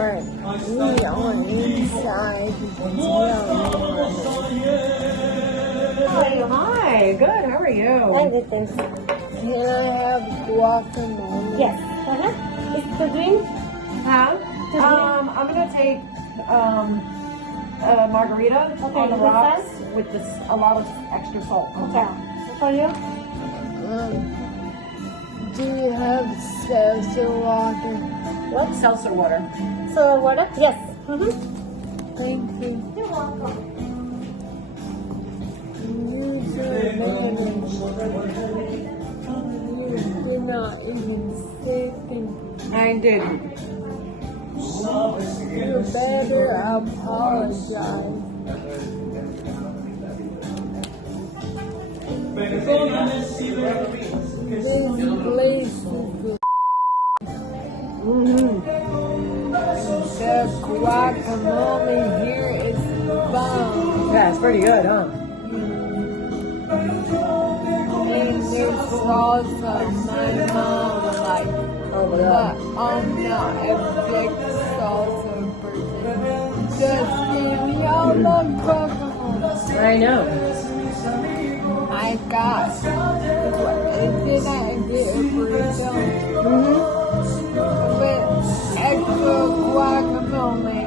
Alright, we are inside the Hi, good, how are you? I'm good, thanks. Can I have guacamole? Yes. Is the drink? Huh? I'm gonna take a margarita on the with rocks salt? with a lot of extra salt. Okay. For you? Do you have seltzer water? What? Seltzer water. So water? Yes. Thank you. You're welcome. You did not even say things. I didn't. You better apologize. This place is good. The guacamole here is bomb. Yeah, it's pretty good, huh? And there's salsa my mom likes. Oh my But god. I'm not a big salsa person. Just give me all the guacamole. I know. I got it. Did I get a burrito with extra guacamole?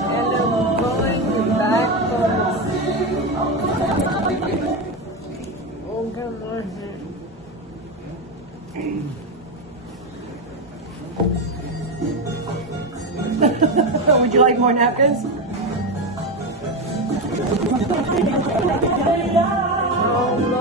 And I'm going back for oh, come on. Would you like more napkins? Oh, no.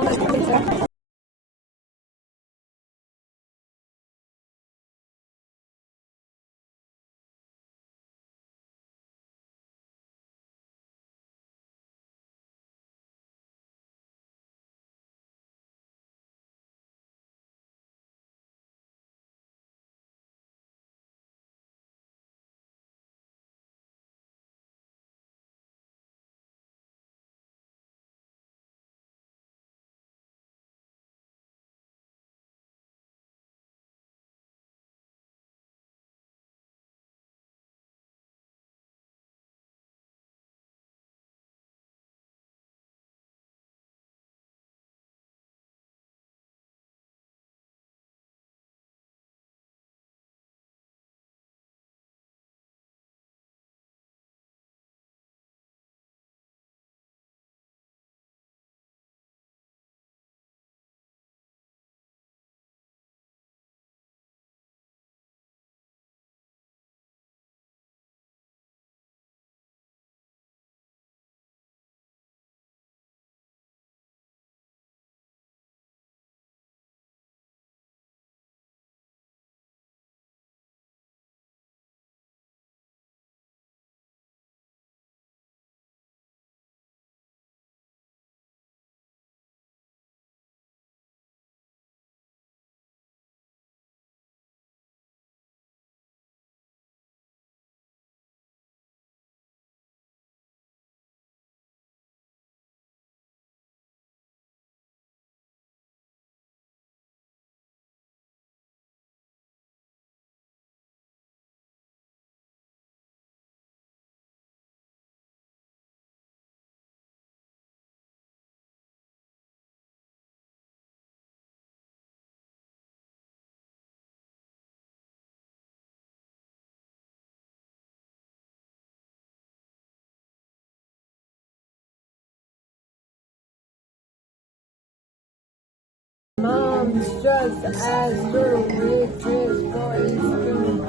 Mom just asked her which is for a spoon,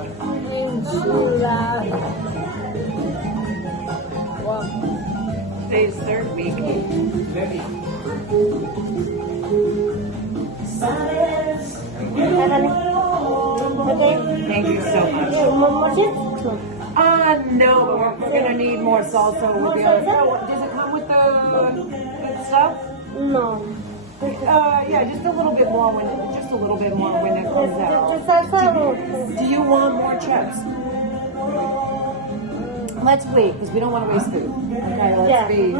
and she laughed. Well, Today's third week. Okay. Thank you so much. More chips? No, but we're gonna need more salsa. We'll be honest. Oh, does it come with the stuff? No. Yeah, just a little bit more when it comes out. The salsa or Do you want more chips? Let's wait because we don't want to waste food. Okay,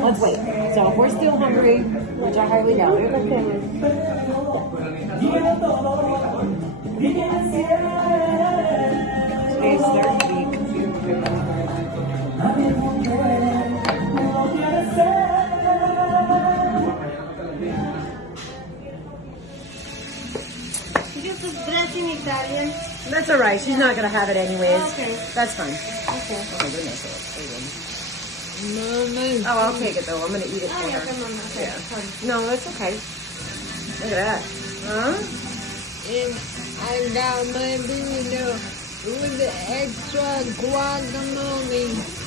let's wait. So if we're still hungry, which I highly doubt it. Today's third week. in Italian. That's all right. She's not gonna have it anyways. Okay. That's fine. Okay. Oh my goodness. Mama, Oh, I'll take it though. I'm gonna eat it for her. Okay. Yeah. No, that's okay. Look at that. Huh? and I got my burrito with the extra guacamole.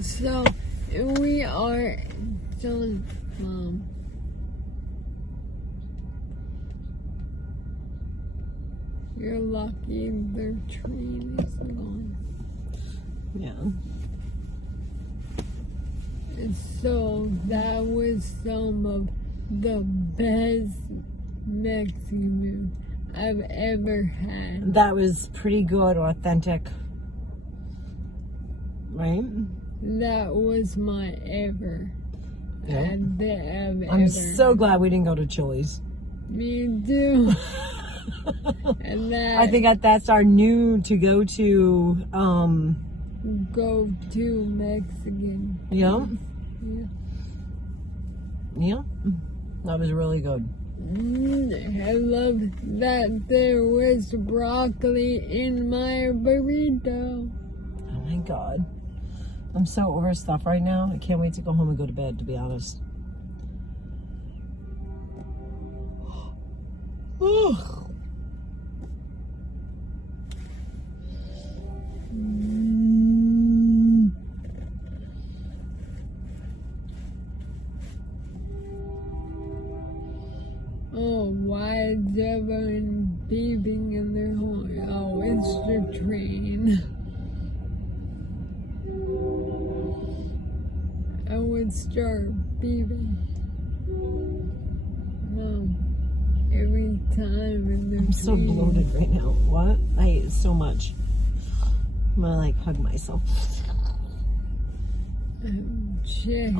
So we are done, Mom. You're lucky their train is gone. Yeah. And so that was some of the best Mexican food I've ever had. That was pretty good, authentic. Right? That was my ever. Yeah. I'm I'm so glad we didn't go to Chili's. Me too. And that I think that's our new to go to. go to Mexican. Yeah. Yeah. Yeah. That was really good. I love that there was broccoli in my burrito. Oh my God. I'm so over stuff right now. I can't wait to go home and go to bed, to be honest. Oh, why is everyone beeping in their horn? Oh, it's the train. I would start beeping. Mom, every time in the I'm so train. bloated right now. What? I ate so much. I'm gonna like hug myself. Oh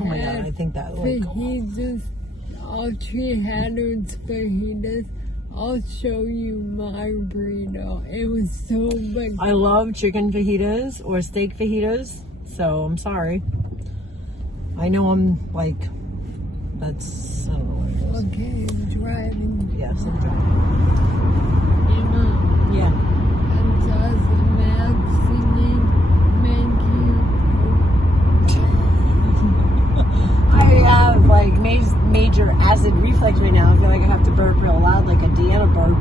my God, I think that like. Fajitas. All she had was fajitas. I'll show you my burrito. It was so big. I love chicken fajitas or steak fajitas, so I'm sorry. I know I'm like, that's, I don't know what it is. Okay, I'm driving. Yes, I'm driving. Emma, Yeah. and does the Mexican I have like major acid reflux right now. I feel like I have to burp real loud, like a Deanna burp,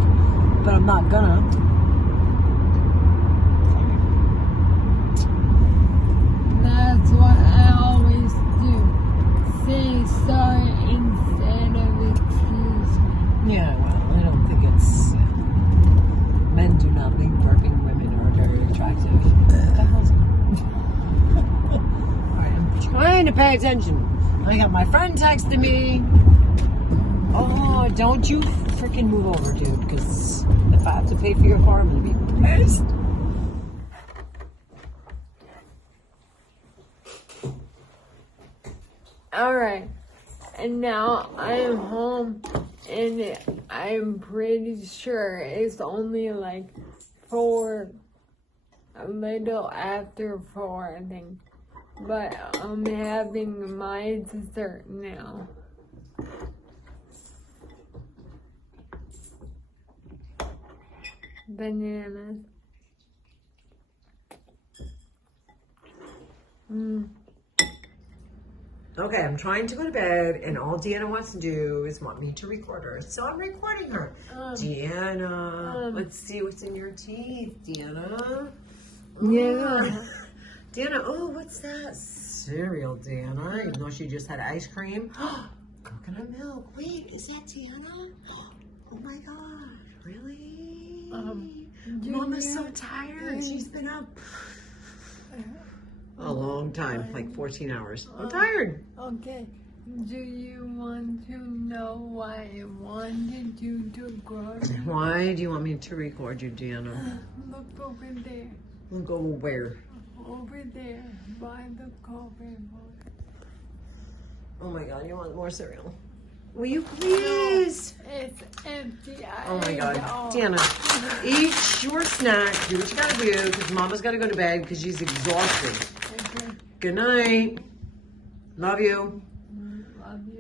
but I'm not gonna. That's what I always do. Say sorry instead of excuse me. Yeah, well, I don't think it's. Men do not think burping women are very attractive. What the hell's Alright, I'm trying to pay attention. I got my friend texting me. Oh, don't you freaking move over, dude, because if I have to pay for your car, I'm gonna be pissed. Alright, and now I'm home, and I'm pretty sure it's only like 4, a little after 4, I think. But I'm having my dessert now. Bananas. Okay, I'm trying to go to bed, and all Deanna wants to do is want me to record her. So I'm recording her. Deanna, let's see what's in your teeth, Deanna. Yeah. Deanna, oh, what's that? Cereal, Deanna, even though she just had ice cream. Coconut milk. Wait, is that Deanna? Oh my God, really? Mama's so tired. She's been up a long time, like 14 hours. I'm tired. Okay. Do you want to know why I wanted you to record? Why do you want me to record you, Deanna? Look over there. We'll go where? Over there by the coffee board. Oh my God, you want more cereal? Will you please? It's empty. Oh my God. Deanna, eat your snack. Do what you gotta do, because Mama's gotta go to bed because she's exhausted. Okay. Good night. Love you. Love you.